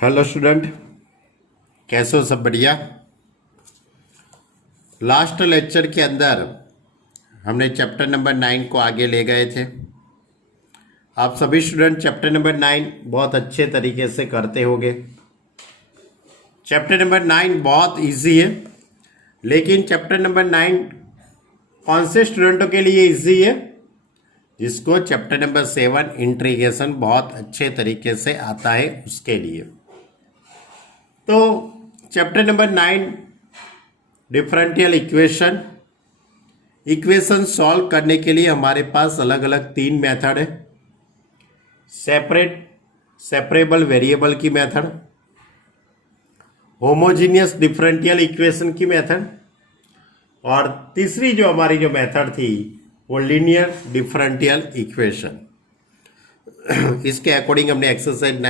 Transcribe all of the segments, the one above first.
Hello student, कैसे हो? सब बढ़िया। लास्ट लेक्चर के अंदर हमने चैप्टर नंबर 9 को आगे ले गए थे। आप सभी स्टूडेंट चैप्टर नंबर 9 बहुत अच्छे तरीके से करते होंगे। चैप्टर नंबर 9 बहुत इजी है, लेकिन चैप्टर नंबर 9 कौन से स्टूडेंटों के लिए इजी है? जिसको चैप्टर नंबर 7 इंटीग्रेशन बहुत अच्छे तरीके से आता है, उसके लिए। तो chapter number 9 differential equation solve करने के लिए हमारे पास अलग अलग 3 मेथड है। सेपरेबल वेरिएबल की मेथड, होमोजीनियस डिफरेंशियल इक्वेशन की मेथड, और तीसरी जो हमारी जो मेथड थी वो लीनियर डिफरेंशियल इक्वेशन। इसके अकॉर्डिंग हमने एक्सरसाइज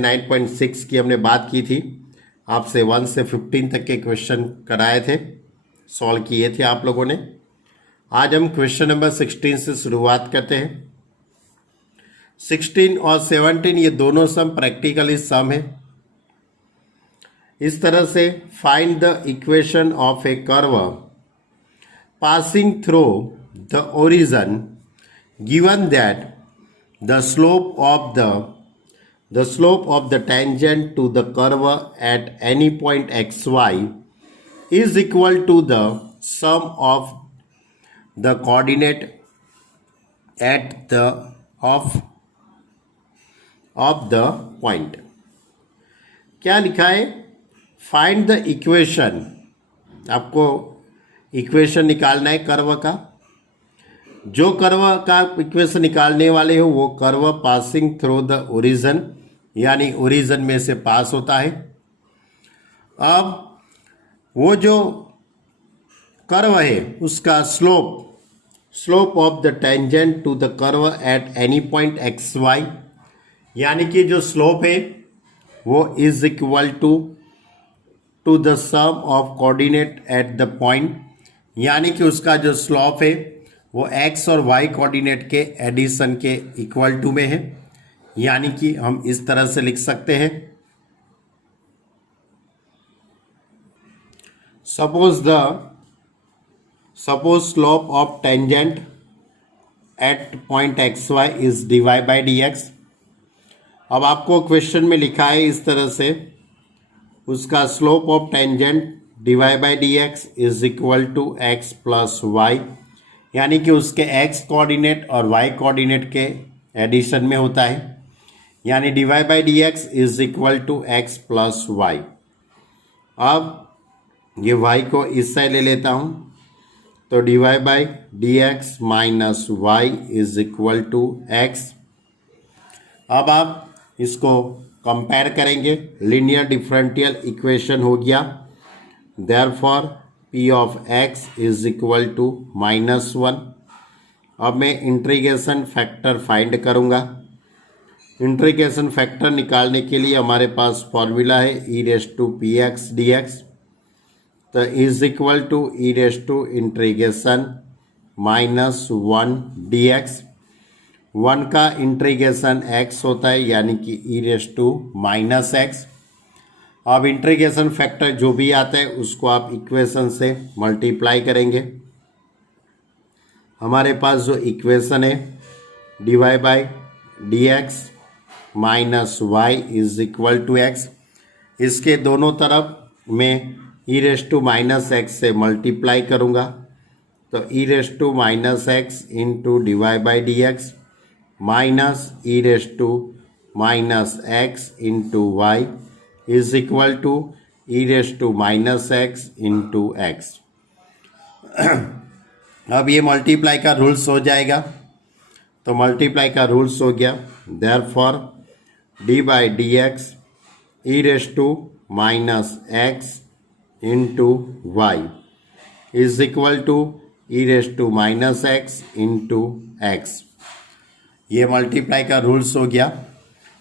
9.6 की हमने बात की थी। आपसे 1 से 15 तक के क्वेश्चन कराए थे, सॉल्व किए थे आप लोगों ने। आज हम क्वेश्चन नंबर 16 से शुरुआत करते हैं। 16 और 17 ये दोनों सम प्रैक्टिकली सम है। इस तरह से find the equation of a curve passing through the origin given that the slope of the tangent to the curve at any point xy is equal to the sum of the coordinate at the of the point। क्या लिखा है? Find the equation. आपको equation निकालना है curve का। जो curve का equation निकालने वाले हो वो curve passing through the origin, यानी ओरिजिन में से पास होता है। अब वो जो कर्व है उसका slope of the tangent to the curve at any point x y, यानी कि जो स्लोप है वो is equal to the sum of coordinate at the point, यानी कि उसका जो स्लोप है वो x और y कोऑर्डिनेट के एडिशन के इक्वल टू में है। यानी कि हम इस तरह से लिख सकते हैं, suppose slope of tangent at point x y is dy by dx। अब आपको क्वेश्चन में लिखा है इस तरह से, उसका slope of tangent dy by dx is equal to x plus y, यानी कि उसके x कोऑर्डिनेट और y कोऑर्डिनेट के एडिशन में होता है। यानी dy by dx is equal to x plus y. अब ये y को इस साइड ले लेता हूँ, तो dy by dx minus y is equal to x। अब आप इसको कंपेयर करेंगे, लीनियर डिफरेंशियल इक्वेशन हो गया। Therefore P of x is equal to -1। अब मैं इंटीग्रेशन फैक्टर फाइंड करूँगा। इंटीग्रेशन फैक्टर निकालने के लिए हमारे पास फॉर्मूला है e raise to p x d x, तो is equal to e raise to integration -1 d x. 1 का इंटीग्रेशन x होता है, यानी कि e raise to minus x. अब इंटीग्रेशन फैक्टर जो भी आता है उसको आप इक्वेशन से मल्टीप्लाई करेंगे। हमारे पास जो इक्वेशन है dy by d x minus y is equal to x, इसके दोनों तरफ मैं e raise to minus x से मल्टीप्लाई करूँगा, तो e raise to minus x into dy by d x minus e raise to minus x into y is equal to e raise to minus x into x. अब ये multiply का rules हो जाएगा, तो multiply का rules हो गया। Therefore d by d x e raise to minus x into y is equal to e raise to minus x into x. ये मल्टीप्लाई का रूल्स हो गया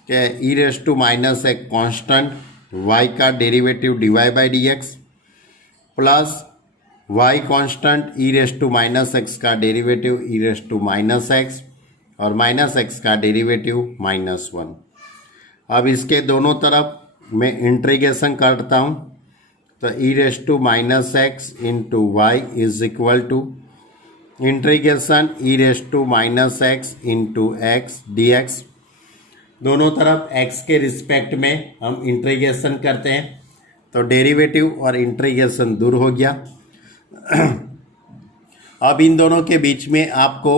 कि ई रेस टू माइनस एक कॉन्स्टेंट y का derivative dy by d x plus y constant e raise to minus x का derivative e raise to minus x और minus x का डेरिवेटिव -1। अब इसके दोनों तरफ मैं इंटीग्रेशन करता हूँ, तो e raise to minus x into y is equal to integration e raise to minus x into x d x. दोनों तरफ x के रिस्पेक्ट में हम इंटीग्रेशन करते हैं, तो डेरिवेटिव और इंटीग्रेशन दूर हो गया। अब इन दोनों के बीच में आपको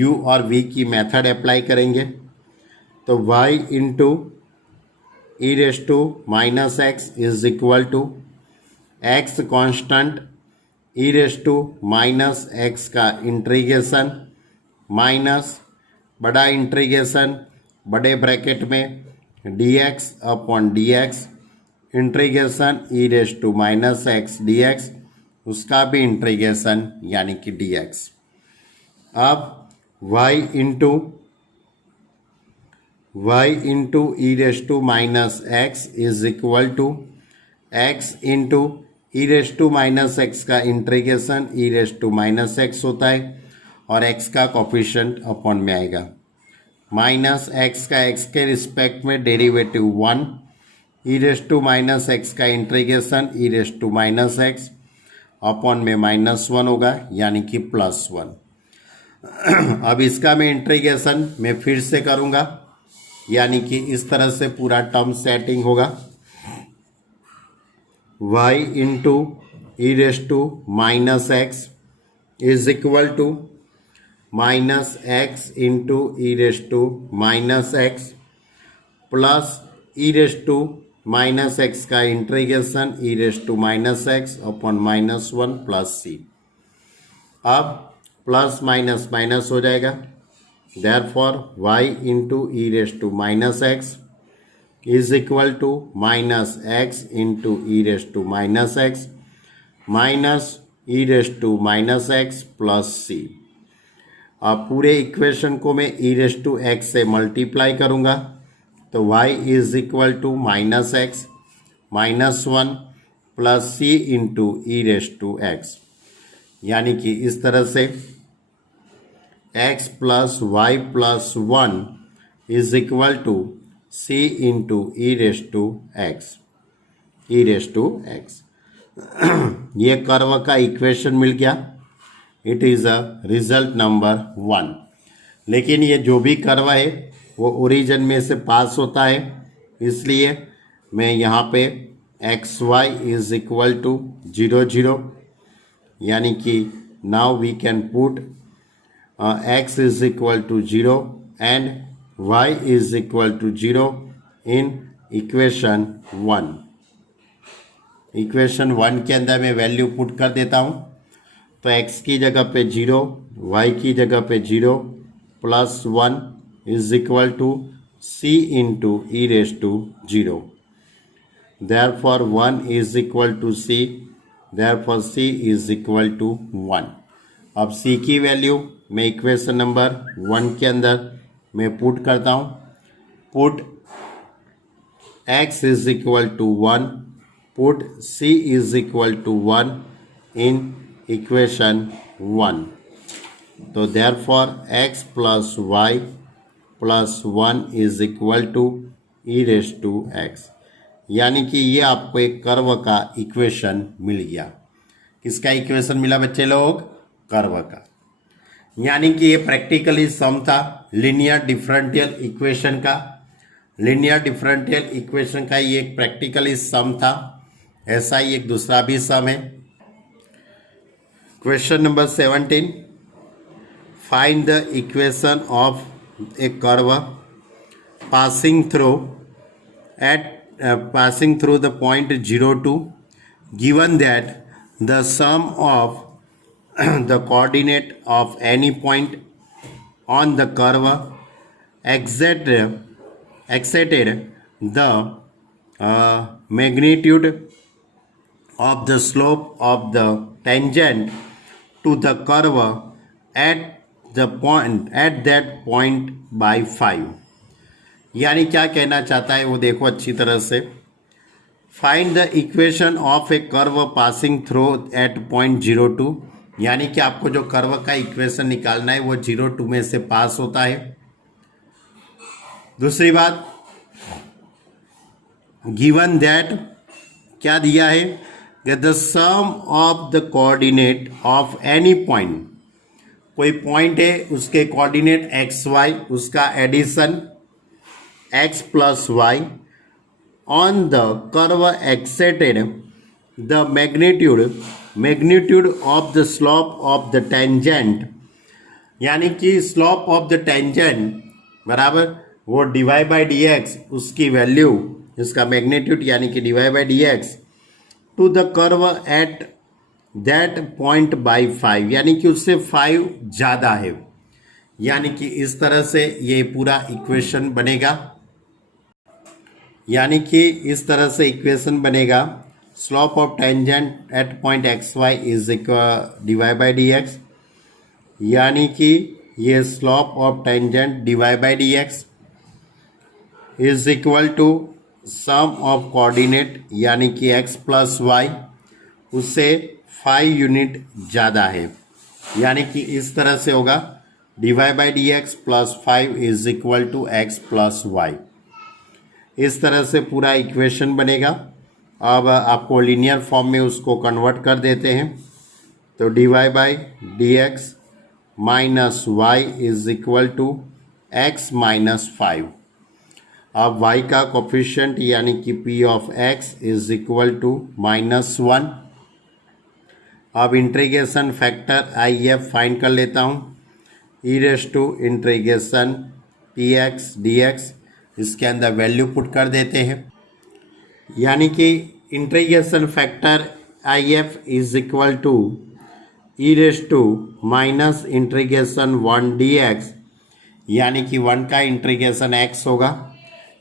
u और v की मेथड अप्लाई करेंगे, तो y into e raise to minus x is equal to x constant e raise to minus x का इंटीग्रेशन माइनस बड़ा इंटीग्रेशन बड़े ब्रैकेट में d x upon d x integration e raise to minus x d x, उसका भी integration यानी कि d x. अब y into e raise to minus x is equal to x into e raise to minus x का integration e raise to minus x होता है और x का कोफिशिएंट अपॉन में आएगा, माइनस एक्स का x के रिस्पेक्ट में derivative 1 e raise to minus x का integration e raise to minus x upon में -1 होगा यानी कि +1। अब इसका मैं इंटीग्रेशन मैं फिर से करूँगा, यानी कि इस तरह से पूरा टर्म सेटिंग होगा, y into e raise to minus x is equal to minus x into e raise to minus x plus e raise to minus x का integration e raise to minus x upon -1 plus c. अब plus minus minus हो जाएगा, therefore y into e raise to minus x is equal to minus x into e raise to minus x minus e raise to minus x plus c. अब पूरे equation को मैं e raise to x से multiply करूँगा, तो y is equal to minus x -1 plus c into e raise to x, यानी कि इस तरह से x plus y plus 1 is equal to c into e raise to x, e raise to x. ये curve का equation मिल गया, it is a result number 1। लेकिन ये जो भी कर्व है वो ओरिजिन में से पास होता है, इसलिए मैं यहाँ पे x y is equal to 0 0, यानी कि now we can put x is equal to 0 and y is equal to 0 in equation 1। Equation 1 के अंदर मैं वैल्यू पुट कर देता हूँ, तो x की जगह पे 0, y की जगह पे 0 plus 1 is equal to c into e raise to 0, therefore 1 is equal to c, therefore c is equal to 1। अब c की वैल्यू मैं इक्वेशन नंबर 1 के अंदर मैं पुट करता हूँ, put x is equal to 1, put c is equal to 1 in equation 1, तो therefore x plus y plus 1 is equal to e raise to x, यानी कि ये आपको एक कर्व का इक्वेशन मिल गया। किसका इक्वेशन मिला बच्चे लोग? कर्व का। यानी कि ये प्रैक्टिकली सम था लीनियर डिफरेंशियल इक्वेशन का। लीनियर डिफरेंशियल इक्वेशन का ये एक प्रैक्टिकली सम था, ऐसा ही एक दूसरा भी सम है। Question number 17, find the equation of a curve passing through the point 0 2, given that the sum of the coordinate of any point on the curve exceeded the magnitude of the slope of the tangent to the curve at that point by 5। यानी क्या कहना चाहता है वो देखो अच्छी तरह से। Find the equation of a curve passing through at point 0 2, यानी कि आपको जो कर्व का इक्वेशन निकालना है वो 0 2 में से पास होता है। दूसरी बात, गिवन दैट क्या दिया है कि the sum of the coordinate of any point, कोई पॉइंट है उसके कोऑर्डिनेट एक्स वाई, उसका addition x plus y on the curve exceeded the magnitude of the slope of the tangent, यानी कि स्लोप ऑफ द टेंजेंट बराबर वो d y by d x, उसकी value इसका मैग्नीट्यूड यानी कि d y by d x to the curve at that point by 5, यानी कि उससे 5 ज़्यादा है। यानी कि इस तरह से ये पूरा इक्वेशन बनेगा, यानी कि इस तरह से इक्वेशन बनेगा slope of tangent at point x y is equal d y by d x, यानी कि ये slope of tangent d y by d x is equal to sum of coordinate यानी कि एक्स प्लस वाई, उससे 5 यूनिट ज़्यादा है। यानी कि इस तरह से होगा d y by d x plus 5 is equal to x plus y. इस तरह से पूरा इक्वेशन बनेगा। अब आपको लीनियर फॉर्म में उसको कन्वर्ट कर देते हैं, तो d y by d x minus y is equal to x minus 5। अब y का कोफिशिएंट यानी कि p of x is equal to -1। अब integration factor I F find कर लेता हूँ, e raise to integration p x d x, इसके अंदर वैल्यू पुट कर देते हैं, यानी कि integration factor I F is equal to e raise to minus integration 1 d x, यानी कि 1 का इंटीग्रेशन x होगा,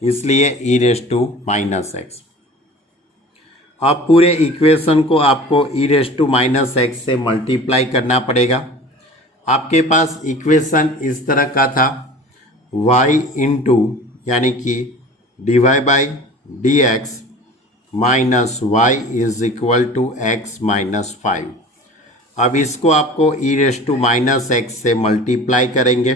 इसलिए ई रेस टू माइनस एक्स। अब पूरे इक्वेशन को आपको e raise to minus x से मल्टीप्लाई करना पड़ेगा। आपके पास इक्वेशन इस तरह का था y इंटू यानी कि d y by d x minus y is equal to x minus 5। अब इसको आपको e raise to minus x से मल्टीप्लाई करेंगे,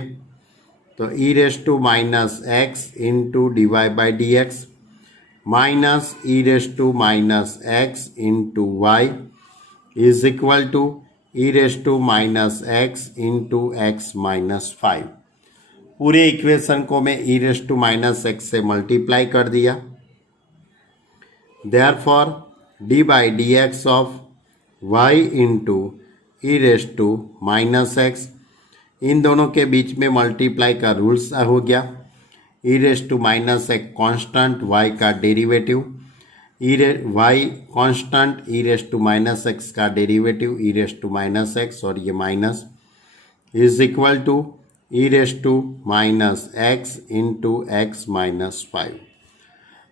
तो e raise to minus x into d y by d x minus e raise to minus x into y is equal to e raise to minus x into x minus 5। पूरे equation को मैं e raise to minus x से multiply कर दिया। Therefore d by d x of y into e raise to minus x, इन दोनों के बीच में मल्टीप्लाई का रूल्स हो गया। ई रेस टू माइनस एक कांस्टेंट वाई का derivative, y constant e raise to minus x का derivative e raise to minus x और ये minus is equal to e raise to minus x into x minus 5।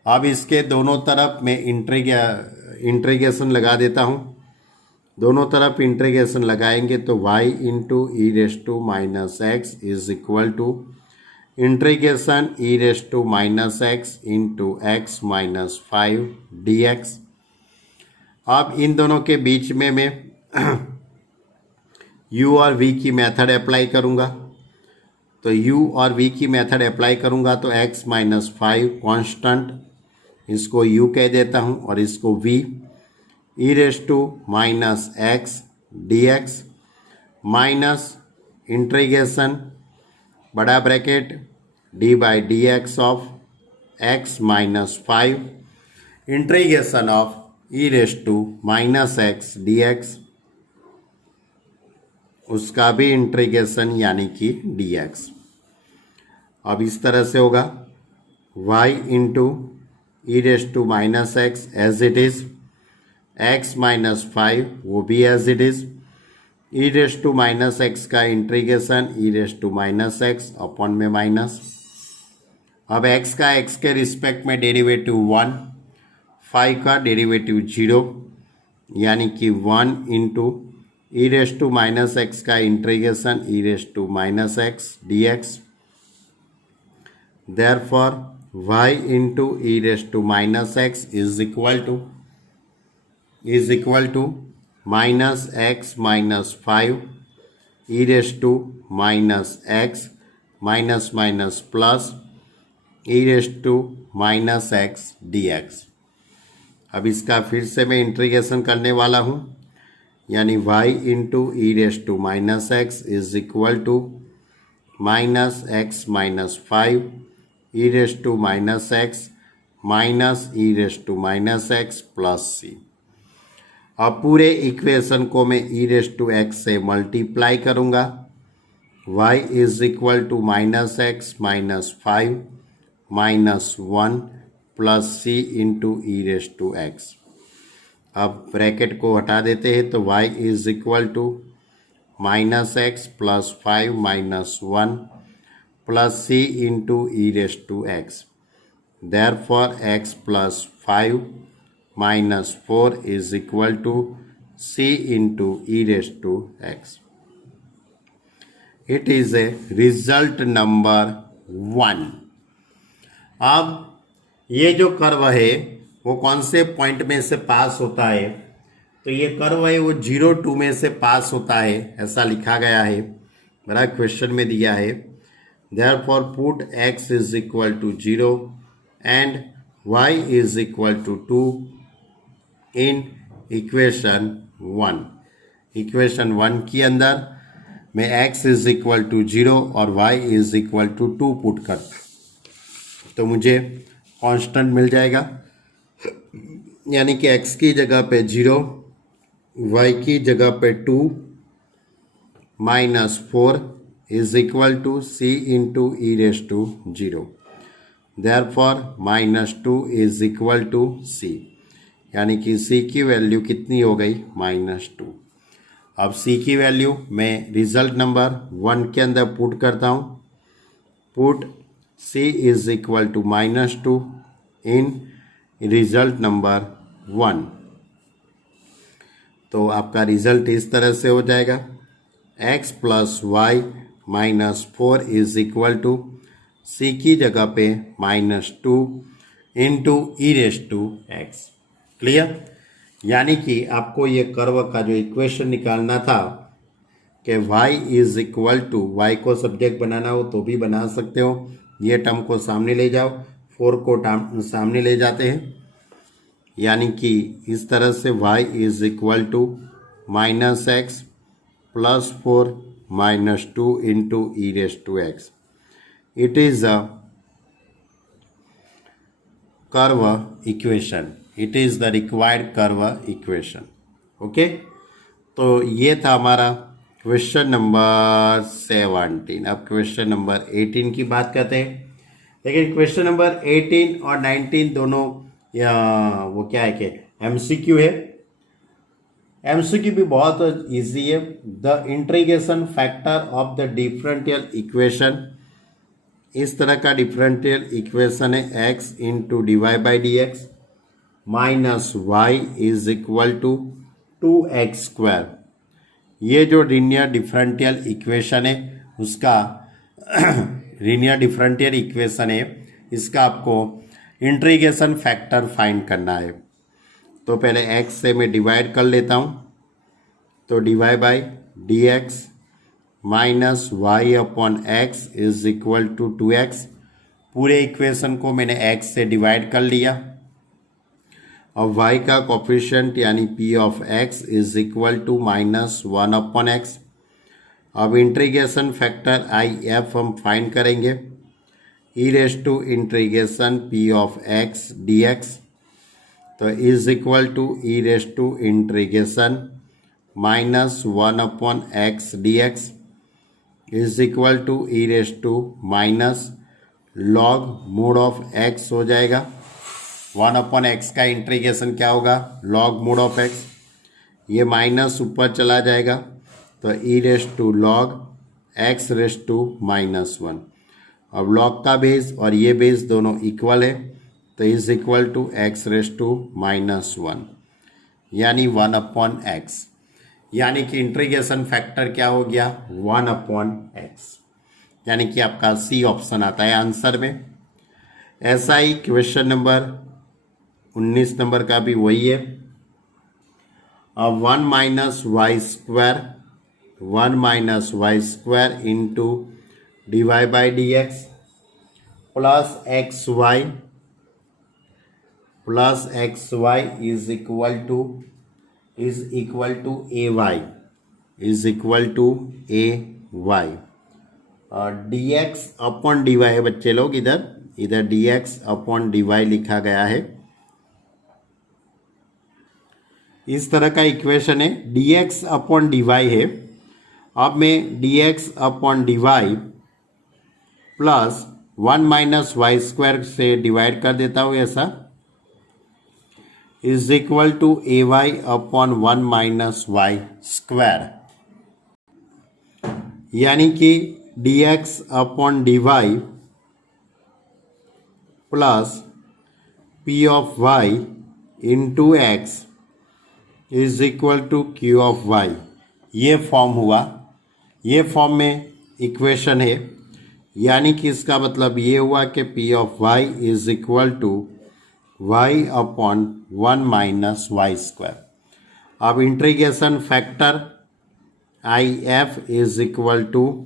अब इसके दोनों तरफ मैं इंटीग्रेशन लगा देता हूँ। दोनों तरफ इंटीग्रेशन लगाएंगे तो y into e raise to minus x is equal to integration e raise to minus x into x minus 5 d x. अब इन दोनों के बीच में मैं u और v की मेथड अप्लाई करूँगा, तो u और v की मेथड अप्लाई करूँगा तो x माइनस 5 कॉन्स्टेंट, इसको u कह देता हूँ और इसको v e raise to minus x d x minus integration बड़ा bracket d by d x of x minus 5 integration of e raise to minus x d x, उसका भी integration यानी कि डी एक्स। अब इस तरह से होगा y into e raise to minus x as it is, x minus 5 वो भी as it is, e raise to minus x का integration e raise to minus x upon में माइनस। अब एक्स का एक्स के रिस्पेक्ट में derivative 1, 5 का derivative 0, यानी कि 1 into e raise to minus x का integration e raise to minus x d x. Therefore y into e raise to minus x is equal to minus x minus 5 e raise to minus x minus minus plus e raise to minus x d x. अब इसका फिर से मैं integration करने वाला हूँ, यानी y into e raise to minus x is equal to minus x minus 5 e raise to minus x minus e raise to minus x plus c. अब पूरे इक्वेशन को मैं ई रेस टू एक्स से multiply करूँगा। y is equal to minus x minus 5 minus 1 plus c into e raise to x. अब bracket को हटा देते हैं तो y is equal to minus x plus 5 minus 1 plus c into e raise to x. Therefore x plus 5 minus 4 is equal to c into e raise to x. It is a result number 1। अब ये जो curve है वो कौन से point में से pass होता है, तो ये कर्व है वो 0 2 में से पास होता है, ऐसा लिखा गया है, बड़ा क्वेश्चन में दिया है। Therefore put x is equal to 0 and y is equal to 2 in equation 1। Equation 1 के अंदर मैं x इज इक्वल टू 0 और y is equal to 2 put करता तो मुझे कांस्टेंट मिल जाएगा, यानी कि x की जगह पे 0, y की जगह पे 2 minus 4 is equal to c into e raise to 0। Therefore minus 2 is equal to c, यानी कि c की वैल्यू कितनी हो गई -2। अब c की वैल्यू मैं रिजल्ट नंबर 1 के अंदर पुट करता हूँ। Put c is equal to -2 in result number 1, तो आपका रिजल्ट इस तरह से हो जाएगा x plus y minus 4 is equal to c की जगह पे -2 into e raise to x. Clear? यानी कि आपको ये कर्व का जो इक्वेशन निकालना था कि y is equal to, y को सब्जेक्ट बनाना हो तो भी बना सकते हो, ये टर्म को सामने ले जाओ, 4 को सामने ले जाते हैं, यानी कि इस तरह से y is equal to minus x plus 4 minus 2 into e raise to x. It is a curve equation, it is the required curve equation. Okay, तो ये था हमारा क्वेश्चन नंबर 17। अब क्वेश्चन नंबर 18 की बात करते हैं। लेकिन क्वेश्चन नंबर 18 और 19 दोनों या वो क्या है कि MCQ है। MCQ भी बहुत इजी है। The integration factor of the differential equation, इस तरह का डिफरेंशियल इक्वेशन है x into d y by d x minus y is equal to 2x square. ये जो लीनियर डिफरेंशियल इक्वेशन है उसका लीनियर डिफरेंशियल इक्वेशन है, इसका आपको इंटीग्रेशन फैक्टर फाइंड करना है। तो पहले x से मैं डिवाइड कर लेता हूँ, तो d y by d x minus y upon x is equal to 2x। पूरे इक्वेशन को मैंने x से डिवाइड कर लिया। अब y का कोफिशिएंट यानी p of x is equal to -1 upon x. अब इंटीग्रेशन फैक्टर IF हम फाइंड करेंगे, e raise to integration p of x dx, तो is equal to e raise to integration -1 upon x dx is equal to e raise to minus log mod of x हो जाएगा। 1 upon x का integration क्या होगा, log mod of x, ये minus ऊपर चला जाएगा तो e raise to log x raise to -1। अब लॉग का बेस और ये बेस दोनों इक्वल है तो is equal to x raise to -1, यानी 1 अपॉन एक्स, यानी कि इंटीग्रेशन फैक्टर क्या हो गया 1 अपॉन एक्स, यानी कि आपका सी ऑप्शन आता है आंसर में। ऐसा ही क्वेश्चन नंबर 19 नंबर का भी वही है। अब 1 minus y square into d y by d x plus x y is equal to a y d x upon d y है बच्चे लोग, इधर d x upon d y लिखा गया है। इस तरह का इक्वेशन है, d x upon d y है। अब मैं d x upon d y plus 1 minus y square से डिवाइड कर देता हूँ ऐसा, is equal to a y upon 1 minus y square, यानी कि d x upon d y plus p of y into x is equal to q of y. ये form हुआ, ये फॉर्म में इक्वेशन है, यानी कि इसका मतलब ये हुआ कि p of y is equal to y upon 1 minus y square. अब integration factor I F is equal to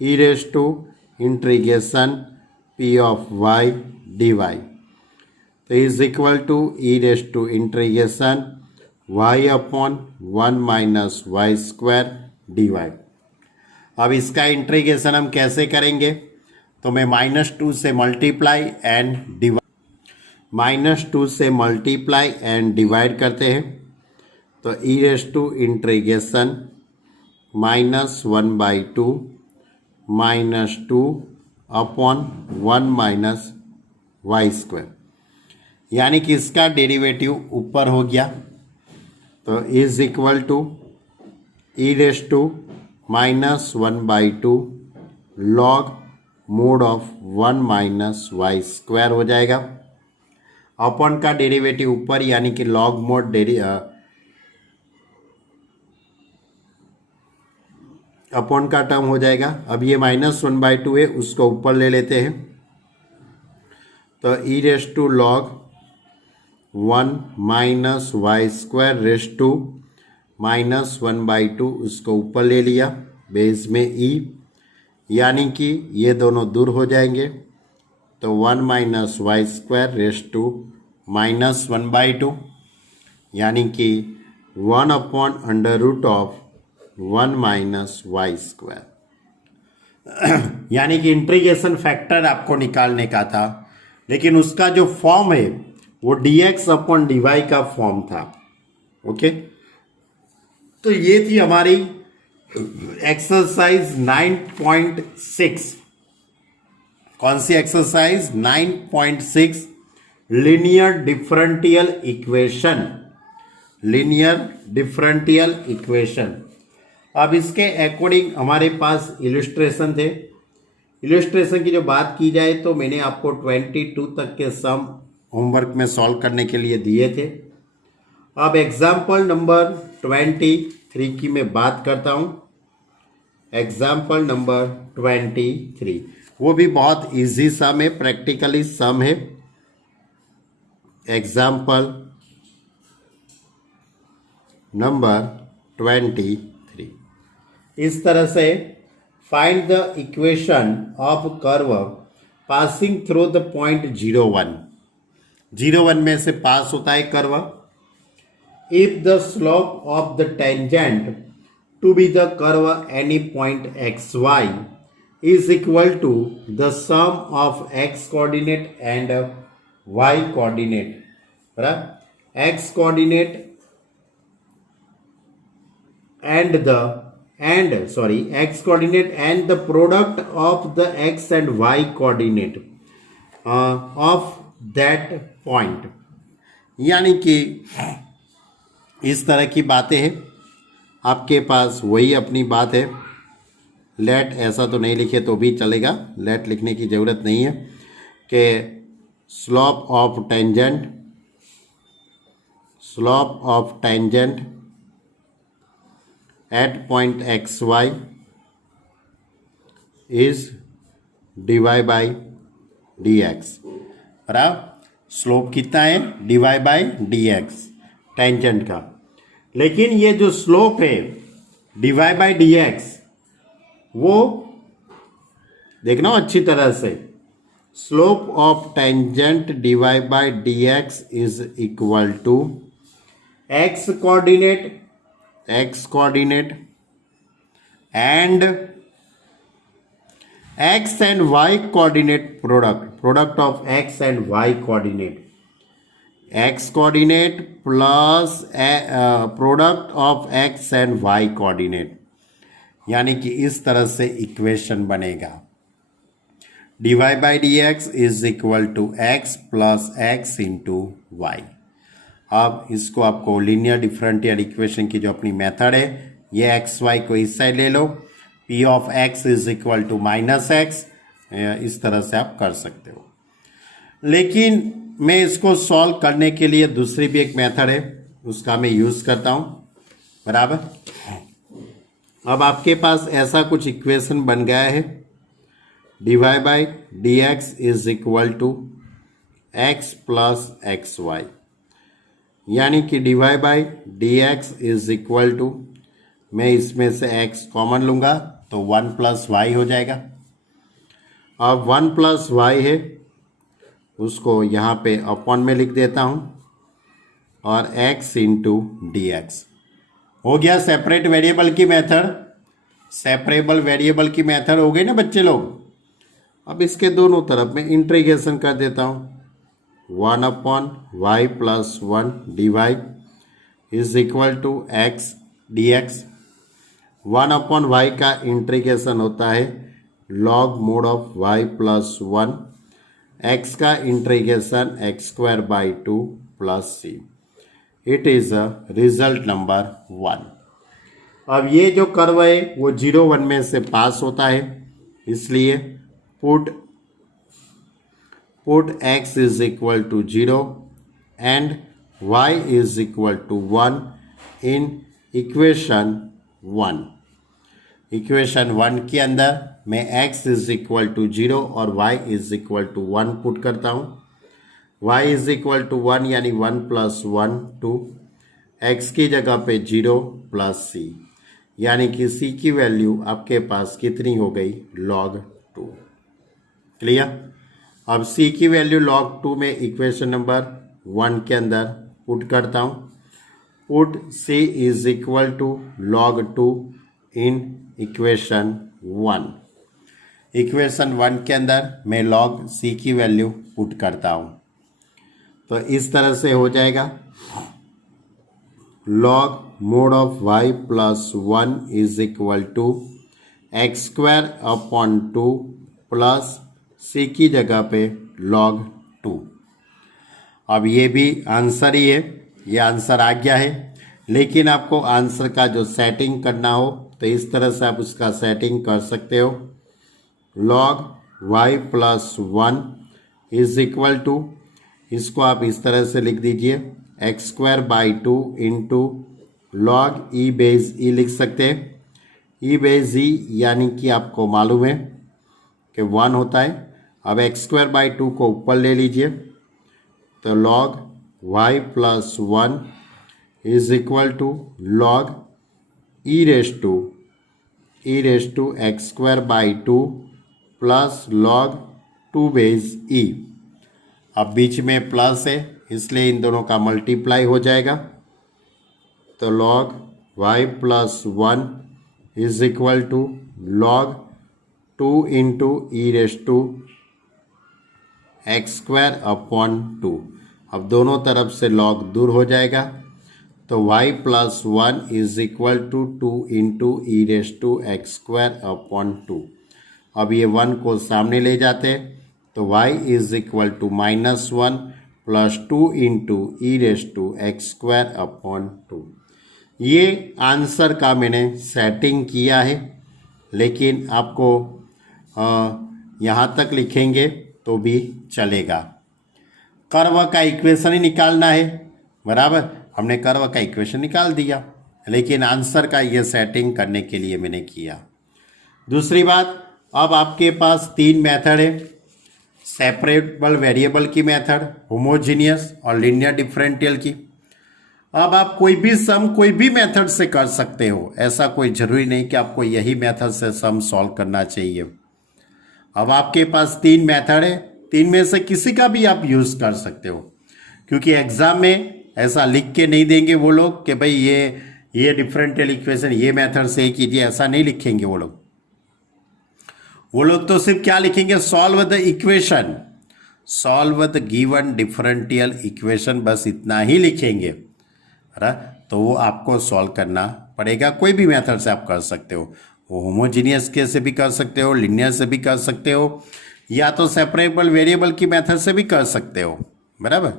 e raise to integration p of y d y, तो is equal to e raise to integration y upon 1 minus y square d y. अब इसका integration हम कैसे करेंगे, तो मैं -2 से multiply and divide करते हैं, तो e raise to integration -1/2 -2 upon 1 minus y square, यानी कि इसका डेरिवेटिव ऊपर हो गया, तो is equal to e raise to -1/2 log mod of 1 minus y square हो जाएगा। अपॉन का डेरिवेटिव ऊपर, यानी कि लॉग मोड अपॉन का टर्म हो जाएगा। अब ये -1/2 है, उसको ऊपर ले लेते हैं, तो e raise to log 1 minus y square raise to -1/2, उसको ऊपर ले लिया, बेस में ई, यानी कि ये दोनों दूर हो जाएंगे, तो 1 minus y square raise to -1/2, यानी कि 1 upon under root of 1 minus y square. यानी कि इंटीग्रेशन फैक्टर आपको निकालने का था, लेकिन उसका जो फॉर्म है वो dx अपॉन dy का फॉर्म था। ओके, तो ये थी हमारी एक्सरसाइज 9.6। कौन सी एक्सरसाइज? 9.6 linear differential equation. अब इसके अकॉर्डिंग हमारे पास इलस्ट्रेशन थे। इलस्ट्रेशन की जो बात की जाए तो मैंने आपको 22 तक के सम होमवर्क में सॉल्व करने के लिए दिए थे। अब एग्जाम्पल नंबर 23 की मैं बात करता हूँ। एग्जाम्पल नंबर 23, वो भी बहुत इजी सम है, प्रैक्टिकली सम है। एग्जाम्पल नंबर 23 इस तरह से, find the equation of curve passing through the point 01। 01 में से पास होता है curve. If the slope of the tangent to be the curve any point x y is equal to the sum of x coordinate and y coordinate, बराबर, x coordinate x coordinate and the product of the x and y coordinate of that point। यानी कि इस तरह की बातें हैं। आपके पास वही अपनी बात है। लेट ऐसा तो नहीं लिखे तो भी चलेगा, लेट लिखने की ज़रूरत नहीं है, कि slope of tangent at point xy is dy by dx, बराबर। स्लोप कितना है? dy by dx टेंजेंट का। लेकिन ये जो स्लोप है dy by dx, वो देखना अच्छी तरह से, slope of tangent dy by dx is equal to x coordinate and x and y coordinate product of x and y coordinate, x coordinate plus product of x and y coordinate, यानी कि इस तरह से equation बनेगा dy by d x is equal to x plus x into y. अब इसको आपको linear differential equation की जो अपनी मेथड है, ये एक्स वाई को इस साइड ले लो, p of x is equal to minus x, इस तरह से आप कर सकते हो। लेकिन मैं इसको सॉल्व करने के लिए दूसरी भी एक मेथड है, उसका मैं यूज़ करता हूँ, बराबर। अब आपके पास ऐसा कुछ इक्वेशन बन गया है, dy by d x is equal to x plus x y, यानी कि dy by d x is equal to, मैं इसमें से x कॉमन लूँगा तो 1 प्लस वाई हो जाएगा। अब 1 प्लस वाई है, उसको यहाँ पे अपॉन में लिख देता हूँ और x इंटू डी एक्स हो गया। सेपरेट वेरिएबल की मेथड, सेपरेबल वेरिएबल की मेथड हो गई ना बच्चे लोग। अब इसके दोनों तरफ में इंटीग्रेशन कर देता हूँ, 1 upon y plus 1 d y is equal to x d x. 1 upon y का इंटीग्रेशन होता है log mod of y plus 1, x का integration x square by 2 plus c. It is a result number 1। अब ये जो curve है वो 0 1 में से पास होता है, इसलिए put x is equal to 0 and y is equal to 1 in equation 1। Equation 1 के अंदर मैं x इज इक्वल टू 0 और y is equal to 1 put करता हूँ। y इज इक्वल टू 1 यानी 1 प्लस 1 2, x की जगह पे 0 प्लस c, यानी कि c की वैल्यू आपके पास कितनी हो गई, log 2। क्लियर। अब c की वैल्यू log 2 में इक्वेशन नंबर 1 के अंदर पुट करता हूँ। Put c is equal to log 2 in equation 1। Equation 1 के अंदर मैं log c की वैल्यू पुट करता हूँ, तो इस तरह से हो जाएगा log mod of y plus 1 is equal to x square upon 2 plus c की जगह पे log 2। अब ये भी आंसर ही है, ये आंसर आ गया है। लेकिन आपको आंसर का जो सेटिंग करना हो तो इस तरह से आप उसका सेटिंग कर सकते हो, log y plus 1 is equal to, इसको आप इस तरह से लिख दीजिए x square by 2 into log e base e लिख सकते हैं। ई बेस ई यानी कि आपको मालूम है कि 1 होता है। अब एक्स स्क्वायर बाई 2 को ऊपर ले लीजिए, तो log y plus 1 is equal to log e raise to x square by 2 plus log 2 base e. अब बीच में प्लस है इसलिए इन दोनों का मल्टीप्लाई हो जाएगा, तो log y plus 1 is equal to log 2 into e raise to x square upon 2। अब दोनों तरफ से log दूर हो जाएगा, तो y plus 1 is equal to 2 into e raise to x square upon 2। अब ये 1 को सामने ले जाते हैं, तो y is equal to minus 1 plus 2 into e raise to x square upon 2। ये आंसर का मैंने सेटिंग किया है, लेकिन आपको यहाँ तक लिखेंगे तो भी चलेगा। कर्व का इक्वेशन ही निकालना है, बराबर। हमने कर्व का इक्वेशन निकाल दिया, लेकिन आंसर का ये सेटिंग करने के लिए मैंने किया। दूसरी बात, अब आपके पास 3 मेथड है, सेपरेबल वेरिएबल की मेथड, होमोजीनियस और लीनियर डिफरेंशियल की। अब आप कोई भी सम कोई भी मेथड से कर सकते हो, ऐसा कोई ज़रूरी नहीं कि आपको यही मेथड से सम सॉल्व करना चाहिए। अब आपके पास 3 मेथड है, तीन में से किसी का भी आप यूज कर सकते हो, क्योंकि एग्जाम में ऐसा लिख के नहीं देंगे वो लोग कि भाई ये डिफरेंशियल इक्वेशन ये मेथड से ही कीजिए, ऐसा नहीं लिखेंगे वो लोग। वो लोग तो सिर्फ क्या लिखेंगे, solve the equation, solve the given differential equation, बस इतना ही लिखेंगे। तो वो आपको सॉल्व करना पड़ेगा। कोई भी मेथड से आप कर सकते हो, वो होमोजीनियस के से भी कर सकते हो, लिनियर से भी कर सकते हो, या तो सेपरेबल वेरिएबल की मेथड से भी कर सकते हो, बराबर।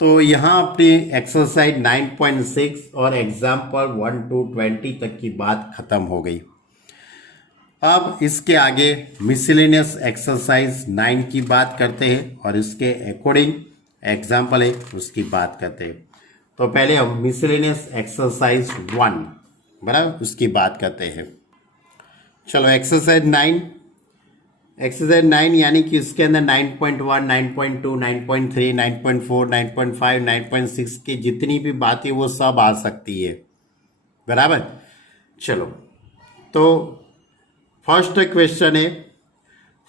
तो यहाँ अपनी एक्सरसाइज 9.6 और एग्जाम्पल 1 to 20 तक की बात खत्म हो गई। अब इसके आगे मिसलेनियस एक्सरसाइज 9 की बात करते हैं और इसके अकॉर्डिंग एग्जाम्पल है उसकी बात करते हैं। तो पहले हम मिसलेनियस एक्सरसाइज 1 बराबर उसकी बात करते हैं। चलो एक्सरसाइज 9 यानी कि इसके अंदर 9.1, 9.2, 9.3, 9.4, 9.5, 9.6 की जितनी भी बातें वो सब आ सकती है, बराबर। चलो तो फर्स्ट क्वेश्चन है,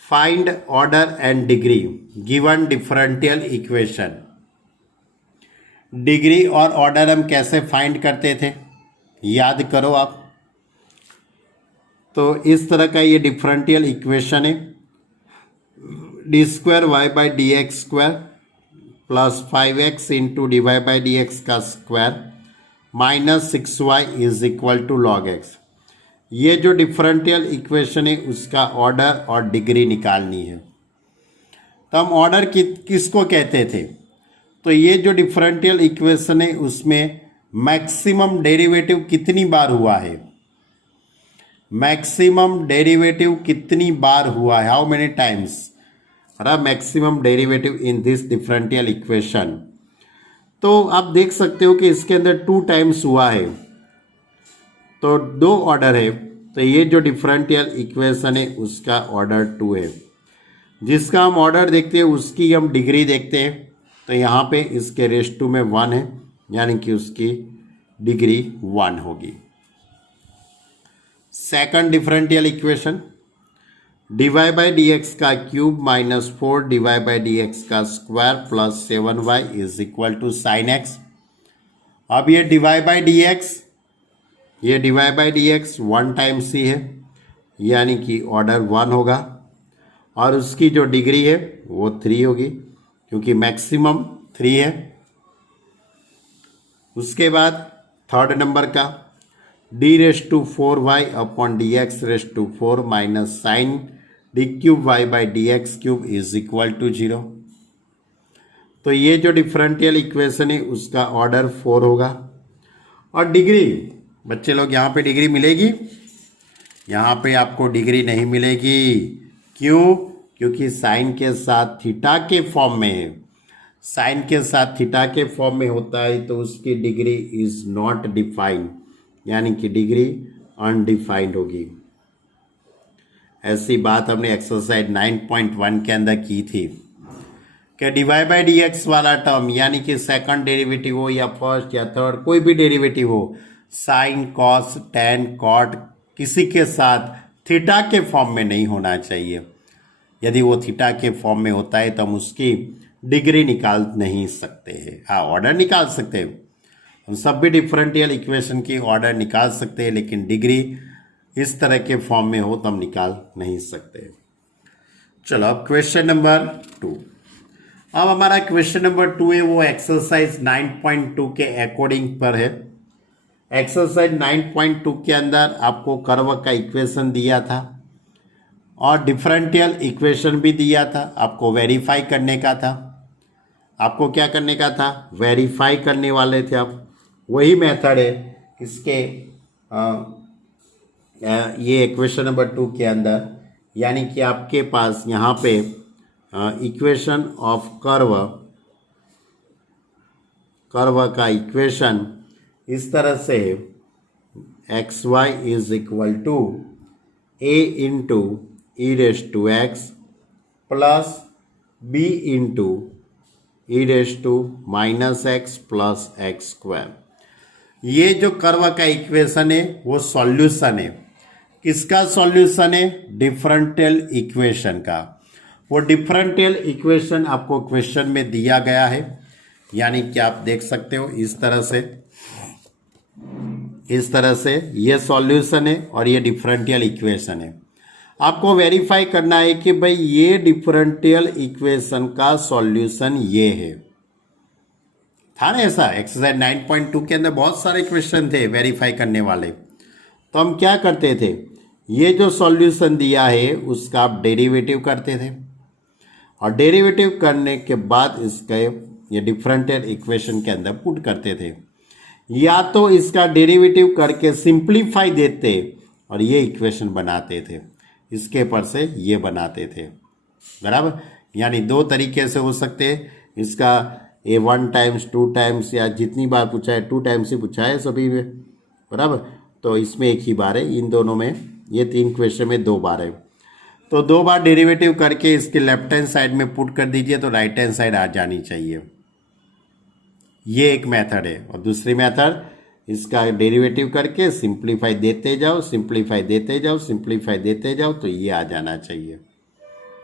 find order and degree given differential equation. Degree और ऑर्डर हम कैसे फाइंड करते थे, याद करो आप। तो इस तरह का ये डिफरेंशियल इक्वेशन है, d square y by d x square plus 5x into d y by d x का square minus 6y is equal to log x. ये जो डिफरेंशियल इक्वेशन है उसका ऑर्डर और डिग्री निकालनी है। तो हम ऑर्डर किसको कहते थे, तो ये जो डिफरेंशियल इक्वेशन है उसमें मैक्सिमम डेरिवेटिव कितनी बार हुआ है, मैक्सिमम डेरिवेटिव कितनी बार हुआ है, how many times maximum derivative in this differential equation. तो आप देख सकते हो कि इसके अंदर 2 टाइम्स हुआ है, तो 2 ऑर्डर है। तो ये जो डिफरेंशियल इक्वेशन है उसका ऑर्डर 2 है। जिसका हम ऑर्डर देखते हैं उसकी हम डिग्री देखते हैं। तो यहाँ पे इसके रेस टू में 1 है, यानी कि उसकी डिग्री 1 होगी। Second differential equation, d y by d x का cube minus 4 d y by d x का square plus 7y is equal to sine x. अब ये d y by d x, ये d y by d x 1 times ही है, यानी कि order 1 होगा, और उसकी जो डिग्री है वो 3 होगी, क्योंकि मैक्सिमम 3 है। उसके बाद थर्ड नंबर का d raise to 4y upon d x raise to 4 minus sine d cube y by d x cube is equal to 0। तो ये जो डिफरेंशियल इक्वेशन है उसका ऑर्डर 4 होगा। और डिग्री, बच्चे लोग यहाँ पे डिग्री मिलेगी, यहाँ पे आपको डिग्री नहीं मिलेगी। क्यों? क्योंकि साइन के साथ थीटा के फॉर्म में है, साइन के साथ थीटा के फॉर्म में होता है, तो उसकी डिग्री इज नॉट डिफाइंड, यानी कि डिग्री अनडिफाइंड होगी। ऐसी बात हमने एक्सरसाइज 9.1 के अंदर की थी कि d y by d x वाला टर्म, यानी कि सेकंड डेरिवेटिव हो या फर्स्ट या थर्ड, कोई भी डेरिवेटिव हो, साइन कॉस टेन कॉट, किसी के साथ थीटा के फॉर्म में नहीं होना चाहिए। यदि वो थीटा के फॉर्म में होता है तो हम उसकी डिग्री निकाल नहीं सकते हैं। हाँ, ऑर्डर निकाल सकते हैं, हम सब भी डिफरेंशियल इक्वेशन की ऑर्डर निकाल सकते हैं, लेकिन डिग्री इस तरह के फॉर्म में हो तो हम निकाल नहीं सकते। चलो अब क्वेश्चन नंबर 2। अब हमारा क्वेश्चन नंबर 2 है वो एक्सरसाइज 9.2 के अकॉर्डिंग पर है। एक्सरसाइज 9.2 के अंदर आपको कर्व का इक्वेशन दिया था और डिफरेंशियल इक्वेशन भी दिया था, आपको वेरीफाई करने का था। आपको क्या करने का था? वेरीफाई करने वाले थे आप। वही मेथड है इसके ये क्वेश्चन नंबर 2 के अंदर, यानी कि आपके पास यहाँ पे इक्वेशन ऑफ कर्व का इक्वेशन इस तरह से x y is equal to a into e raise to x plus b into e raise to minus x plus x square. ये जो कर्व का इक्वेशन है वो सॉल्यूशन है। किसका सॉल्यूशन है? डिफरेंशियल इक्वेशन का। वो डिफरेंशियल इक्वेशन आपको क्वेश्चन में दिया गया है, यानी कि आप देख सकते हो इस तरह से ये सॉल्यूशन है और ये डिफरेंशियल इक्वेशन है। आपको वेरीफाई करना है कि भाई ये डिफरेंशियल इक्वेशन का सॉल्यूशन ये है। था ना ऐसा, एक्सरसाइज 9.2 के अंदर बहुत सारे क्वेश्चन थे वेरीफाई करने वाले। तो हम क्या करते थे, ये जो सॉल्यूशन दिया है उसका आप डेरिवेटिव करते थे और डेरिवेटिव करने के बाद इसके ये डिफरेंशियल इक्वेशन के अंदर पुट करते थे, या तो इसका डेरिवेटिव करके सिंप्लीफाई देते और ये इक्वेशन बनाते थे, इसके पर से ये बनाते थे, बराबर। यानी दो तरीके से हो सकते हैं, इसका ए 1 टाइम्स 2 टाइम्स या जितनी बार पूछा है 2 टाइम्स ही पूछा है सभी में, बराबर। तो इसमें एक ही बार है, इन दोनों में ये 3 क्वेश्चन में 2 बार है। तो 2 बार डेरिवेटिव करके इसके लेफ्ट हैंड साइड में पुट कर दीजिए तो राइट हैंड साइड आ जानी चाहिए। ये एक मेथड है। और दूसरी मेथड, इसका डेरिवेटिव करके सिंप्लीफाई देते जाओ, सिंप्लीफाई देते जाओ, सिंप्लीफाई देते जाओ, तो ये आ जाना चाहिए,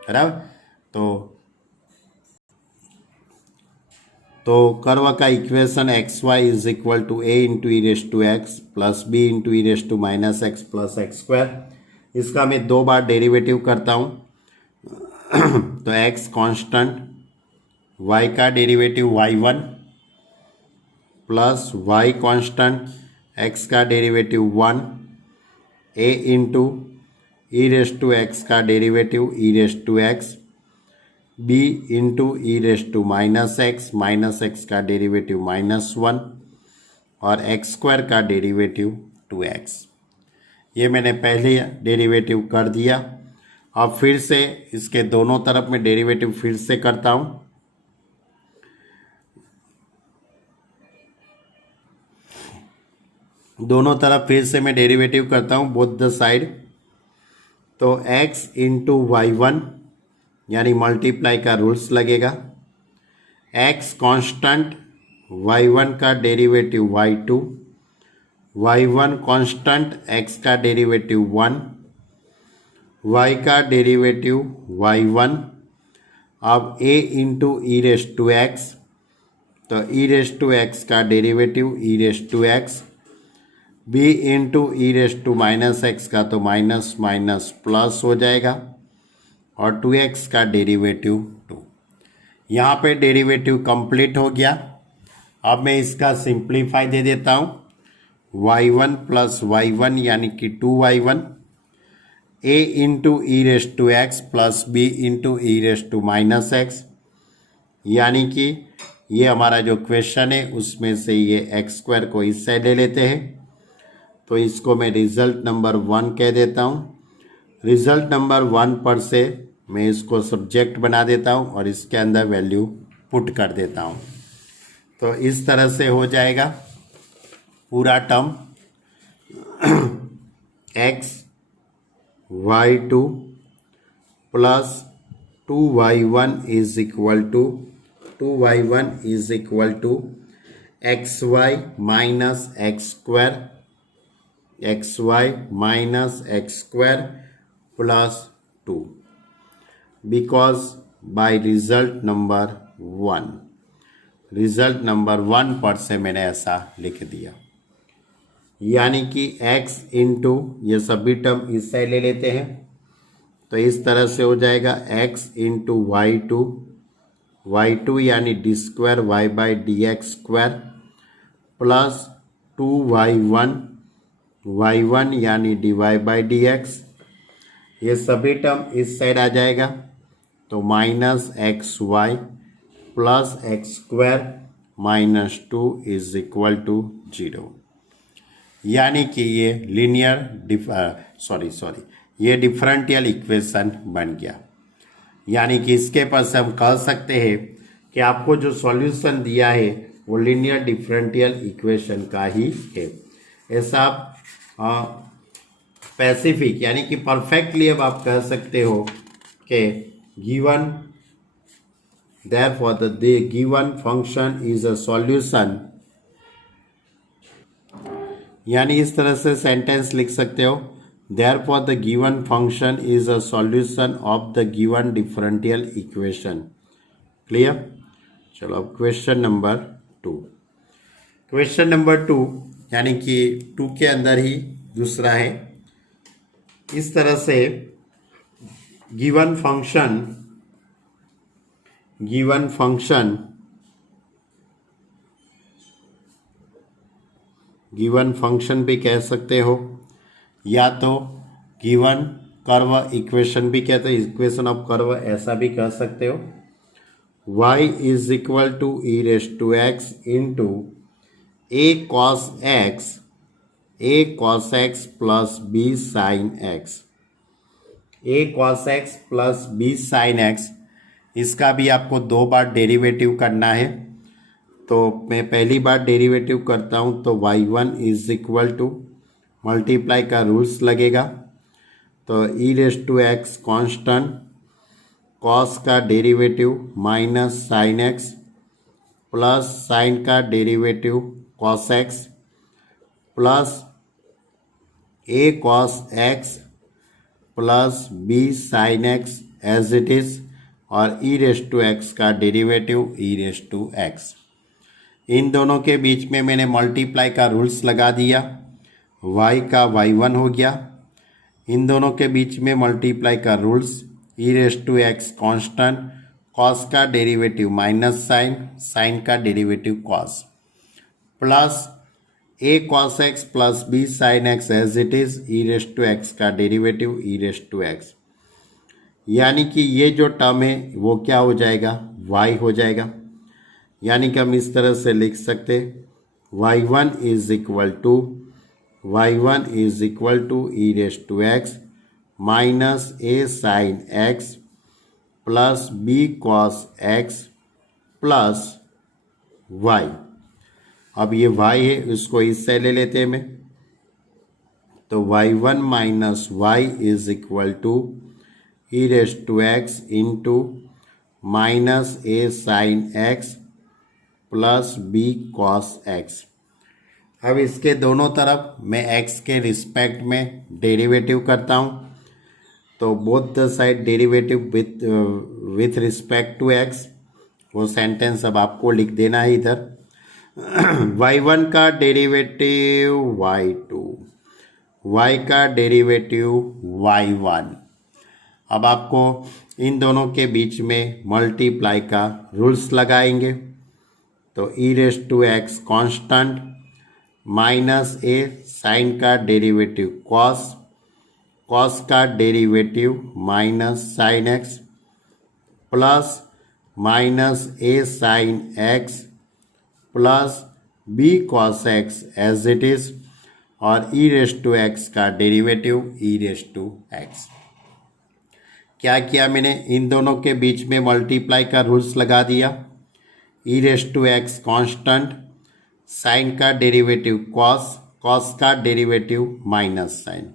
बराबर। तो कर्व का equation x y is equal to a into e raise to x plus b into e raise to minus x plus x square, इसका मैं 2 बार डेरिवेटिव करता हूँ। तो एक्स कांस्टेंट, वाई का derivative y1 plus y constant, x का derivative 1, a into e raise to x का derivative e raise to x, b into e raise to minus x का डेरिवेटिव -1 और एक्स स्क्वायर का derivative 2x। ये मैंने पहले derivative कर दिया। अब फिर से इसके दोनों तरफ में डेरिवेटिव फिर से करता हूँ। दोनों तरफ फिर से मैं डेरिवेटिव करता हूँ, बोथ द साइड। तो x इंटू y1 यानी मल्टीप्लाई का रूल्स लगेगा, x कांस्टेंट, y1 का derivative y2, y1 constant, x का डेरिवेटिव 1, y का डेरिवेटिव y1। अब a into e raise to x, तो ई रेस टू एक्स का derivative e raise to x, b into e raise to minus x का तो minus minus plus हो जाएगा और 2x का डेरिवेटिव 2। यहाँ पे डेरिवेटिव कंप्लीट हो गया। अब मैं इसका सिंप्लीफाई दे देता हूँ, y1 प्लस y1 यानी कि 2y1, a into e raise to x plus b into e raise to minus x, यानी कि ये हमारा जो क्वेश्चन है उसमें से ये एक्स स्क्वायर को इस साइड ले लेते हैं, तो इसको मैं रिजल्ट नंबर 1 कह देता हूँ। रिजल्ट नंबर 1 पर से मैं इसको सब्जेक्ट बना देता हूँ और इसके अंदर वैल्यू पुट कर देता हूँ। तो इस तरह से हो जाएगा पूरा term, x y2 plus 2y1 is equal to x y minus x square plus 2, because by result number 1 पर से मैंने ऐसा लिख दिया। यानी कि x इंटू ये सभी टर्म इस साइड ले लेते हैं, तो इस तरह से हो जाएगा x इंटू y2 यानी d square y by d x square plus 2y1 यानी d y by d x, ये सभी टर्म इस साइड आ जाएगा, तो minus x y plus x square minus 2 is equal to 0। यानी कि ये ये डिफरेंशियल इक्वेशन बन गया। यानी कि इसके पास हम कह सकते हैं कि आपको जो सॉल्यूशन दिया है वो लीनियर डिफरेंशियल इक्वेशन का ही है। ऐसा आप स्पेसिफिक यानी कि परफेक्टली अब आप कह सकते हो कि given therefore the given function is a solution, यानी इस तरह से सेंटेंस लिख सकते हो, Therefore, the given function is a solution of the given differential equation. Clear? चलो अब क्वेश्चन नंबर 2. क्वेश्चन नंबर 2 यानी कि 2 के अंदर ही दूसरा है. इस तरह से गिवन फंक्शन भी कह सकते हो, या तो गिवन कर्व इक्वेशन भी कहते हैं, इक्वेशन ऑफ कर्व ऐसा भी कह सकते हो. y is equal to e raise to x into a cos x plus b sine x. A cos x plus b sine x, इसका भी आपको 2 बार डेरिवेटिव करना है. तो मैं पहली बार डेरिवेटिव करता हूँ तो y1 is equal to multiply का रूल्स लगेगा. तो e raise to x constant, cos का derivative minus sine x plus sine का derivative cos x plus a cos x plus b sine x as it is, और e raise to x का derivative e raise to x. इन दोनों के बीच में मैंने मल्टीप्लाई का रूल्स लगा दिया. y का y1 हो गया. इन दोनों के बीच में मल्टीप्लाई का rules, e raise to x constant, cos का डेरिवेटिव माइनस साइन, साइन का derivative cos, plus a cos x plus b sine x as it is, e raise to x का derivative e raise to x. यानी कि ये जो term है वो क्या हो जाएगा, y हो जाएगा. यानी कि हम इस तरह से लिख सकते y1 is equal to e raise to x minus a sine x plus b cos x plus y. अब ये y है, इसको इससे ले लेते हैं मैं. तो y1 minus y is equal to e raise to x into minus a sine x plus b cos x. अब इसके दोनों तरफ मैं x के रिस्पेक्ट में डेरिवेटिव करता हूँ. तो both the side derivative with respect to x. वो सेंटेंस अब आपको लिख देना है इधर. y1 का डेरिवेटिव y2, y का डेरिवेटिव y1. अब आपको इन दोनों के बीच में मल्टीप्लाई का रूल्स लगाएंगे. तो e raise to x constant minus a sine का डेरिवेटिव कॉस, कॉस का derivative minus sine x plus minus a sine x plus b cos x as it is, और ई रेस टू एक्स का derivative e raise to x. क्या किया मैंने, इन दोनों के बीच में मल्टीप्लाई का रूल्स लगा दिया. E raise to x constant, sine का डेरिवेटिव कॉस, कॉस का डेरिवेटिव माइनस साइन.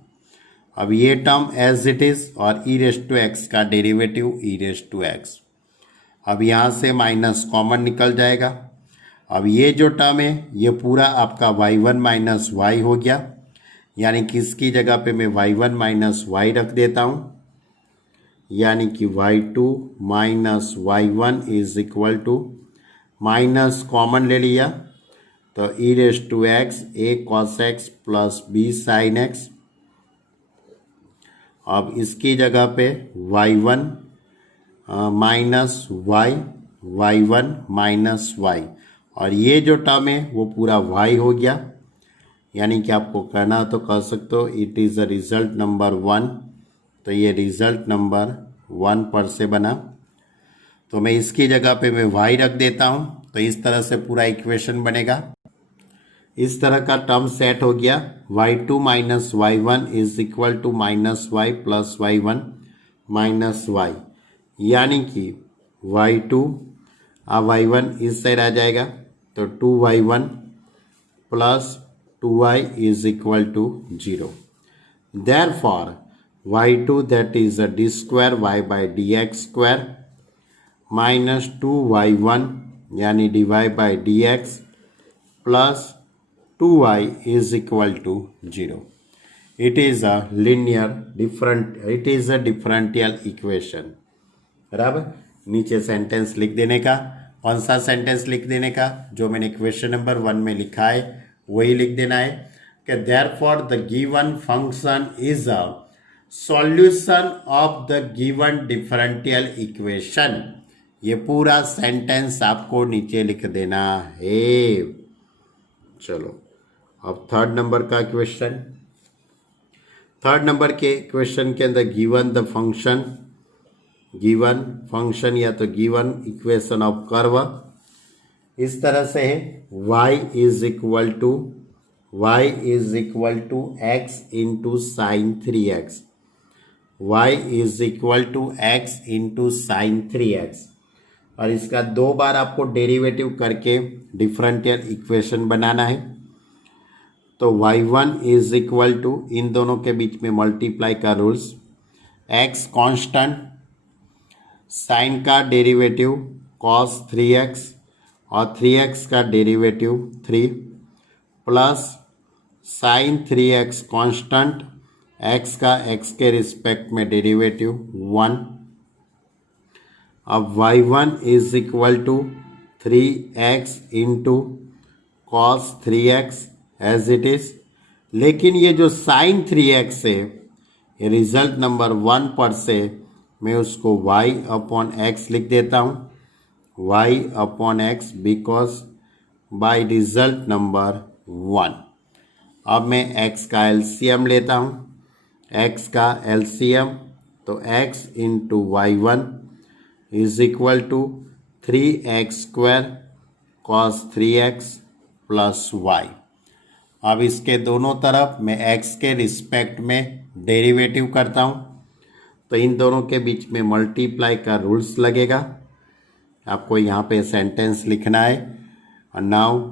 अब ये टर्म एज इट इज, और ई रेस टू एक्स का derivative e raise to x. अब यहाँ से माइनस कॉमन निकल जाएगा. अब ये जो टर्म है ये पूरा आपका y1 माइनस वाई हो गया. यानी कि इसकी जगह पे मैं y1 माइनस वाई रख देता हूँ. यानी कि y2 minus y1 is equal to, minus common ले लिया तो e raise to x a cos x plus b sine x. अब इसकी जगह पे y1 minus Y, y1 minus Y, और ये जो टर्म है वो पूरा y हो गया. यानी कि आपको करना तो कर सकते हो, it is a result number 1. तो ये रिजल्ट नंबर 1 पर से बना. तो मैं इसकी जगह पे मैं y रख देता हूँ. तो इस तरह से पूरा इक्वेशन बनेगा. इस तरह का टर्म सेट हो गया. y2 minus y1 is equal to minus y plus y1 minus y. यानी कि y2 y1 इस साइड आ जाएगा. तो 2y1 plus 2y is equal to 0. Therefore y2 that is a d square y by d x square minus 2y1 यानी dy by d x plus 2y is equal to 0. It is a linear different, it is a differential equation. बराबर, नीचे sentence लिख देने का। कौन सा sentence लिख देने का? जो मैंने क्वेश्चन नंबर 1 में लिखा है वही लिख देना है कि therefore the given function is a solution of the given differential equation. ये पूरा सेंटेंस आपको नीचे लिख देना है। चलो अब थर्ड नंबर का क्वेश्चन। थर्ड नंबर के क्वेश्चन के अंदर given the function, given function या तो गिवन इक्वेशन ऑफ कर्व इस तरह से है, y is equal to x into sine 3x, y is equal to x into sine 3x। और इसका 2 बार आपको डेरिवेटिव करके डिफरेंशियल इक्वेशन बनाना है। तो y1 इज इक्वल टू, इन दोनों के बीच में मल्टीप्लाई का रूल्स, x कांस्टेंट, साइन का डेरिवेटिव cos 3x और 3x का derivative 3 plus sine 3x constant, x का x के रिस्पेक्ट में डेरिवेटिव 1। अब y1 is equal to 3x into cos 3x as it is. लेकिन ये जो साइन 3x है ये रिजल्ट नंबर 1 पर से मैं उसको y अपॉन x लिख देता हूँ, y upon x because by result number 1। अब मैं x का एलसीएम लेता हूँ, x का एलसीएम तो x into y1 is equal to 3x square cos 3x plus y। अब इसके दोनों तरफ मैं x के रिस्पेक्ट में डेरिवेटिव करता हूँ, तो इन दोनों के बीच में मल्टीप्लाई का रूल्स लगेगा। आपको यहाँ पे सेंटेंस लिखना है। Now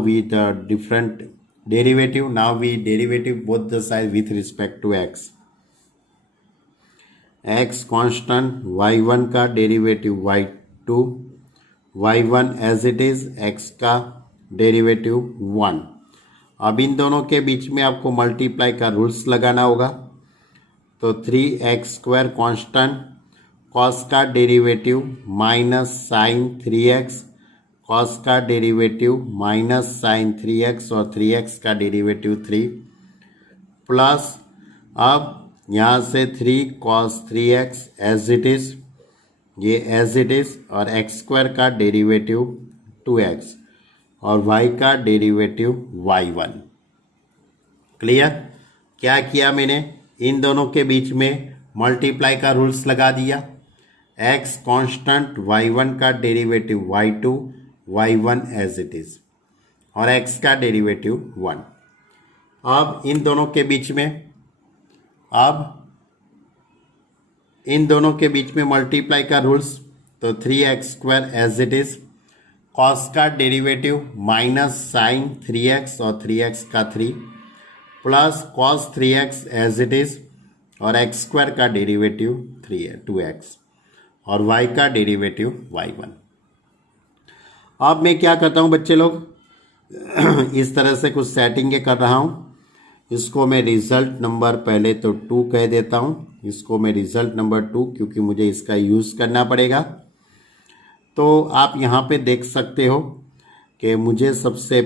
we the different derivative, now we derivative both the side with respect to x। x constant, y1 का derivative y2, y1 as it is, x का डेरिवेटिव 1। अब इन दोनों के बीच में आपको मल्टीप्लाई का रूल्स लगाना होगा। तो 3x स्क्वायर कांस्टेंट, कॉस का derivative minus sine 3x, cos का डेरिवेटिव माइनस साइन 3x और 3x का डेरिवेटिव 3 प्लस, अब यहाँ से 3 cos 3x as it is, ये एज इट इज, और x स्क्वायर का डेरिवेटिव 2x और y का डेरिवेटिव y1। क्लियर? क्या किया मैंने? इन दोनों के बीच में मल्टीप्लाई का रूल्स लगा दिया। x कांस्टेंट, y1 का derivative y2, y1 as it is, और x का डेरिवेटिव 1। अब इन दोनों के बीच में, अब इन दोनों के बीच में मल्टीप्लाई का रूल्स, तो 3x square as it is, cos का डेरिवेटिव माइनस साइन 3x और 3x का 3 plus cos 3x as it is, और x स्क्वायर का डेरिवेटिव 3 है 2x, और y का डेरिवेटिव y1। अब मैं क्या करता हूँ बच्चे लोग, इस तरह से कुछ सेटिंग कर रहा हूँ। इसको मैं रिजल्ट नंबर पहले तो 2 कह देता हूँ, इसको मैं रिजल्ट नंबर 2, क्योंकि मुझे इसका यूज़ करना पड़ेगा। तो आप यहाँ पे देख सकते हो कि मुझे सबसे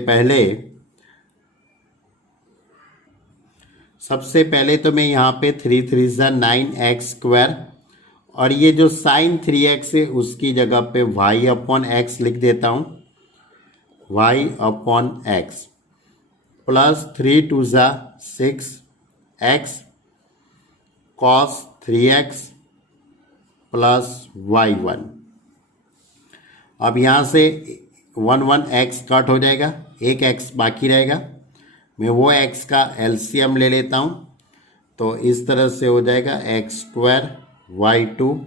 पहले तो मैं यहाँ पे 3 3 9x स्क्वायर, और ये जो साइन 3x है उसकी जगह पे y अपॉन x लिख देता हूँ, y upon x plus 3 2 6x cos 3x plus y1। अब यहाँ से 1 x कट हो जाएगा, एक x बाकी रहेगा। मैं वो x का एलसीएम ले लेता हूँ, तो इस तरह से हो जाएगा x square y2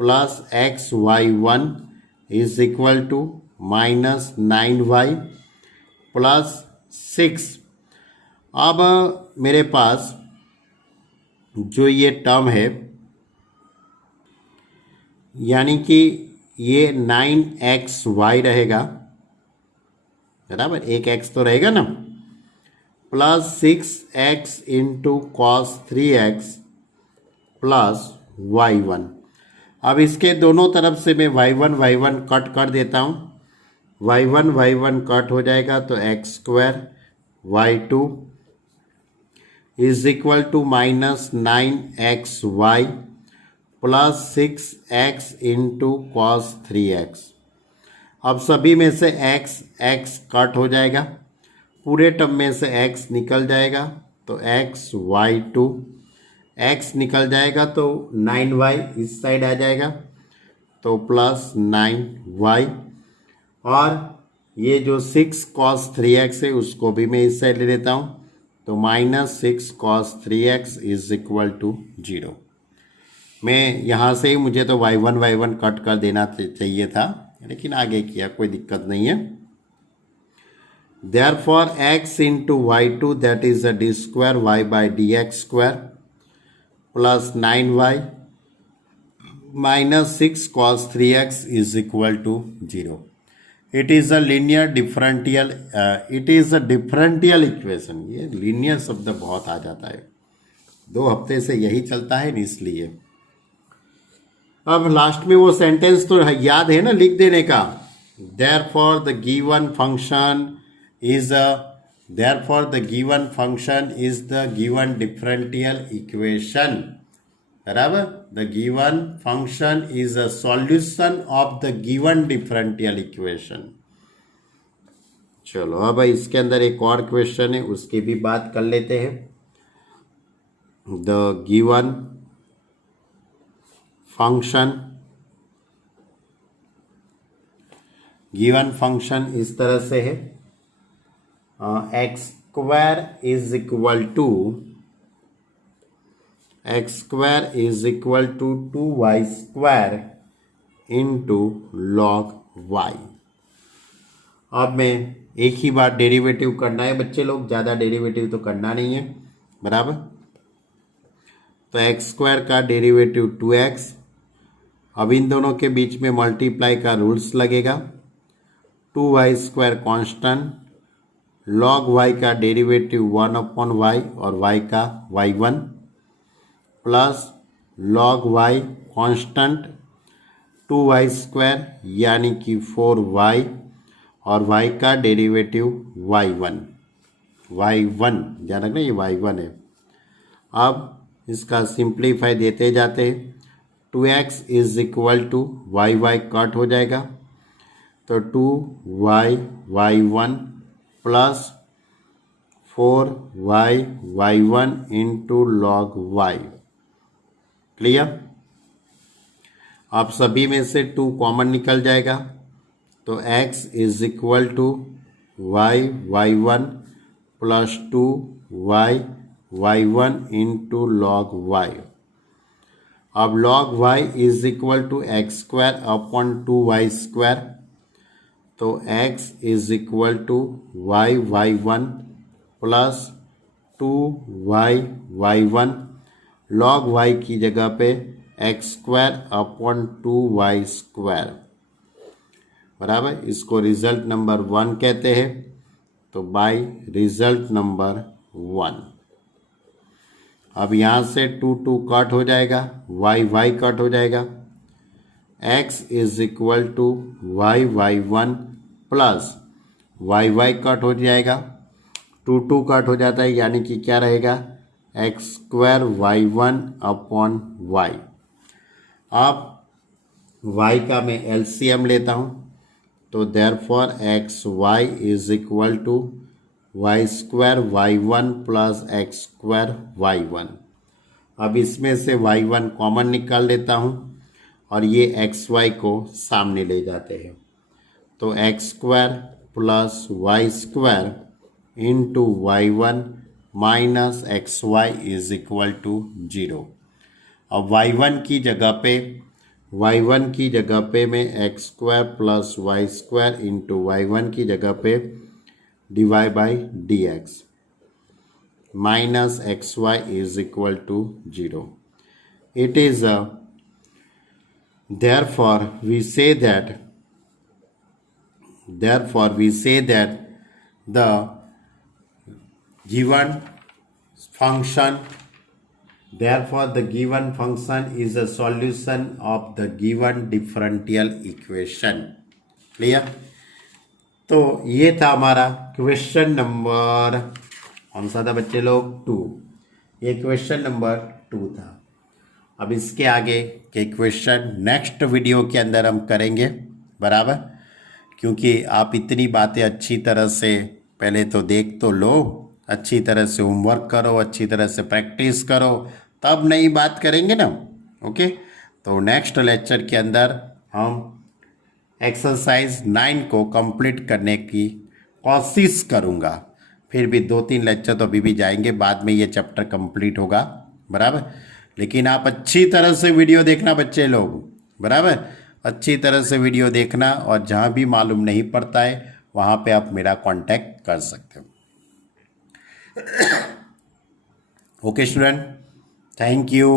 plus x y1 is equal to minus 9y plus 6। अब मेरे पास जो ये टर्म है, यानी कि ये 9xy रहेगा, बराबर, एक x तो रहेगा ना, plus 6x into cos 3x plus y1। अब इसके दोनों तरफ से मैं y1 कट कर देता हूँ। y1 कट हो जाएगा तो x square y2 is equal to -9xy plus 6x into cos 3x। अब सभी में से x कट हो जाएगा, पूरे टर्म में से x निकल जाएगा तो xy2, x निकल जाएगा तो 9y इस साइड आ जाएगा तो प्लस 9y, और ये जो 6 cos 3x है उसको भी मैं इस साइड ले लेता हूँ तो -6 cos 3x is equal to 0। मैं यहाँ से ही मुझे तो y1 कट कर देना चाहिए था, लेकिन आगे किया, कोई दिक्कत नहीं है। Therefore x into y2 that is a d square y by dx square plus 9y minus 6 cos 3x is equal to 0. It is a linear differential it is a differential equation। ये linear शब्द बहुत आ जाता है, 2 हफ्ते से यही चलता है इसलिए। अब लास्ट में वो सेंटेंस तो याद है ना लिख देने का, therefore the given function is the given differential equation। बराबर, the given function is a solution of the given differential equation। चलो अब इसके अंदर एक और क्वेश्चन है, उसकी भी बात कर लेते हैं। the given फंक्शन इस तरह से है, x square is equal to 2y square into log y। अब मैं एक ही बार डेरिवेटिव करना है बच्चे लोग, ज़्यादा डेरिवेटिव तो करना नहीं है, बराबर। तो एक्स स्क्वायर का डेरिवेटिव 2x, अब इन दोनों के बीच में मल्टीप्लाई का रूल्स लगेगा, 2y square constant, log y का डेरिवेटिव 1/y और y का y1 plus log y constant 2y square यानी कि 4y और y का डेरिवेटिव y1 ध्यान रखना ये y1 है। अब इसका सिंप्लीफाई देते जाते हैं, 2x is equal to y cut हो जाएगा तो 2y y1 plus 4y y1 into log y। Clear. अब सभी में से 2 कॉमन निकल जाएगा तो x is equal to y y1 plus 2y y1 into log y। अब log y is equal to x square upon 2y square, तो x is equal to y y1 plus 2y y1, log y की जगह पे x square upon 2y square, बराबर। इसको result number 1 कहते हैं, तो बाय रिजल्ट नंबर 1। अब यहाँ से 2 कट हो जाएगा, y कट हो जाएगा, x is equal to y y1 plus y cut हो जाएगा, 2 कट हो जाता है यानी कि क्या रहेगा, x square y1 upon y। अब y का मैं एलसीएम लेता हूँ तो therefore x y is equal to y square y1 plus x square y1। अब इसमें से y1 कॉमन निकाल लेता हूँ और ये xy को सामने ले जाते हैं, तो x square plus y square into y1 minus x y is equal to 0। अब y1 की जगह पे मैं x square plus y square into y1 की जगह पे divide by d x minus x y is equal to 0। It is therefore we say that the given function, therefore the given function is a solution of the given differential equation. Clear? तो ये था हमारा question number कौन सा था बच्चे लोग? 2। ये क्वेश्चन नंबर 2 था। अब इसके आगे के क्वेश्चन नेक्स्ट वीडियो के अंदर हम करेंगे, बराबर, क्योंकि आप इतनी बातें अच्छी तरह से पहले तो देख तो लो, अच्छी तरह से होमवर्क करो, अच्छी तरह से प्रैक्टिस करो, तब नई बात करेंगे ना। ओके, तो नेक्स्ट लेक्चर के अंदर हम एक्सरसाइज 9 को कंप्लीट करने की कोशिश करूँगा। फिर भी 2-3 लेक्चर तो अभी भी जाएंगे, बाद में ये चैप्टर कंप्लीट होगा, बराबर। लेकिन आप अच्छी तरह से वीडियो देखना बच्चे लोग, बराबर, अच्छी तरह से वीडियो देखना, और जहाँ भी मालूम नहीं पड़ता है वहाँ पे आप मेरा कांटेक्ट कर सकते हो। Okay student, thank you.